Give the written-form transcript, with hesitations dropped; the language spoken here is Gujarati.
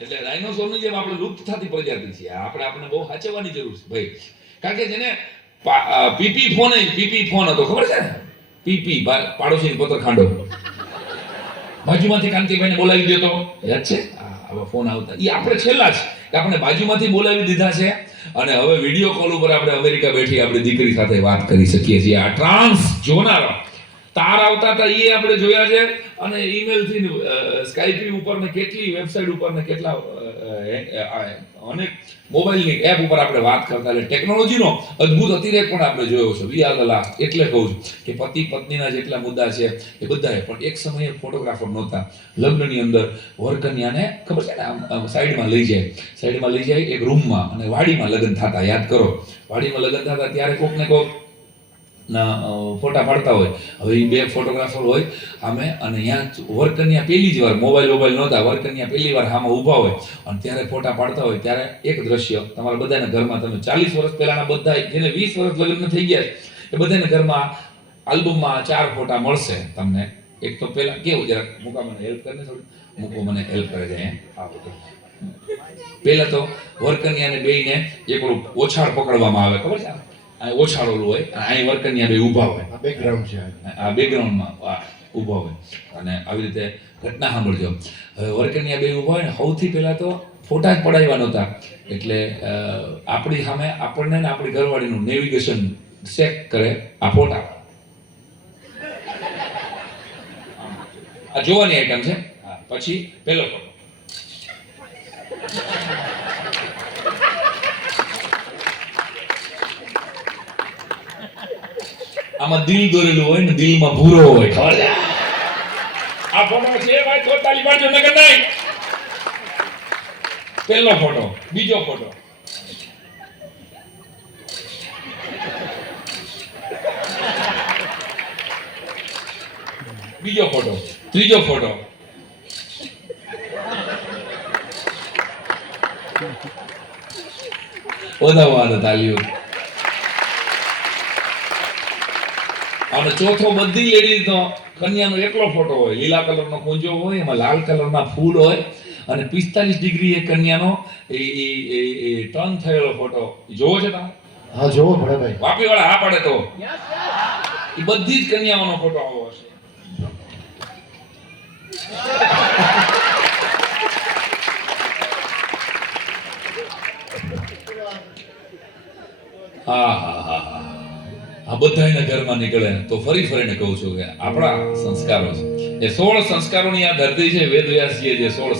એટલે ડાયનોસોરની જેમ આપણે લુપ્ત થતી પ્રજાતિ છે. આપણે બહુ સાચવવાની જરૂર છે ભાઈ. કારણ કે જેને પીપી ફોન હતો, ખબર છે ને? પીપી પાડોશીની પત્ર ખાંડો, બાજુમાંથી કાંતિભાઈને બોલાવી દેતો, યાદ છે? આવા ફોન આવતા. એ આપણે છેલ્લા છે કે આપણે બાજુમાંથી બોલાવી દીધા છે અને હવે વિડીયો કોલ ઉપર આપણે અમેરિકા બેઠી આપણી દીકરી સાથે વાત કરી શકીએ છીએ. આ ટ્રાન્સ જોનારા તાર આવતા હતા એ આપણે જોયા છે, અને ઈમેલ થી સ્કાઈપી ઉપર ને કેટલી વેબસાઇટ ઉપર ને કેટલા અનેક મોબાઈલની એપ ઉપર આપણે વાત કરતા. એટલે ટેકનોલોજીનો અદ્ભુત અતિરેક પણ આપણે જોયો છે. વિયાદલા એટલે કહું છું કે પતિ પત્નીના જેટલા મુદ્દા છે એ બધાએ, પણ એક સમયે ફોટોગ્રાફર નહોતા. લગ્નની અંદર વરકન્યાને ખબર છે ને, આમ સાઈડમાં લઈ જાય એક રૂમમાં, અને વાડીમાં લગ્ન થતા. યાદ કરો, વાડીમાં લગ્ન થતા ત્યારે કોક ને કોક ના ફોટા પાડતા હોય. હવે એ બે ફોટોગ્રાફર હોય સામે, અને અહીંયા વરકન્યા પહેલી જ વાર, મોબાઈલ નહોતા, વરકન્યા પહેલી વાર સામે ઊભા હોય અને ત્યારે ફોટા પાડતા હોય. ત્યારે એક દ્રશ્ય તમારા બધાના ઘરમાં, તમે 40 વર્ષ પહેલાના બધા જેને 20 વર્ષ લગ્ન થઈ ગયા એ બધાના ઘરમાં આલ્બમમાં 4 ફોટા મળશે તમને. એક તો પહેલા કેવું, જરાક મૂકા મને હેલ્પ કરીને, થોડું મૂકો મને હેલ્પ કરે છે આ બધું. પહેલા તો વરકન્યાને બેયને એક ઓછાળ પકડવામાં આવે, ખબર છે? આ ઓછાળોલું હોય, અહીં વરકન્યા બે ઊભા હોય, આ બેકગ્રાઉન્ડ છે, આ બેકગ્રાઉન્ડમાં ઊભા હોય, અને આવી રીતે ઘટના સાંભળજો. હવે વરકન્યા બે ઊભા હોય ને, સૌથી પહેલા તો ફોટા જ પડાવ્યા નહોતા. એટલે આપણી સામે આપણને ને આપણી ઘરવાળીનું નેવિગેશન ચેક કરે આ ફોટા. આ જોવાની આઈટમ છે. પછી પહેલો ફોટો, આમાં દિલ દોરેલું હોય ને, દિલમાં ભૂરો હોય, ખબર છે? આ ફોટો છે ભાઈ, તો તાલી પાડજો નકર નહીં. પહેલો ફોટો. બીજો ફોટો, બીજો ફોટો, ત્રીજો ફોટો, વધાવવાનો તાલીઓ. અને ચોથો, બધી લેડીઝનો કન્યાનો એકલો ફોટો હોય, લીલા કલરનો કુંજો હોય, એમાં લાલ કલરના ફૂલ હોય, અને 45 ડિગ્રી એ કન્યાનો એ ટર્ન થયેલો ફોટો જોવો છે તમે? હા જોવો પડે ભાઈ. વાપી વાળા હા પડે તો એ બધી જ કન્યાઓનો ફોટો આવો હશે. આ બધાના ઘરમાં નીકળે તો ફરીને કહું છું કે આપણા સંસ્કારો છે એ 16 સંસ્કારોની આ ધરતી છે. વેદવ્યાસજીએ જે 16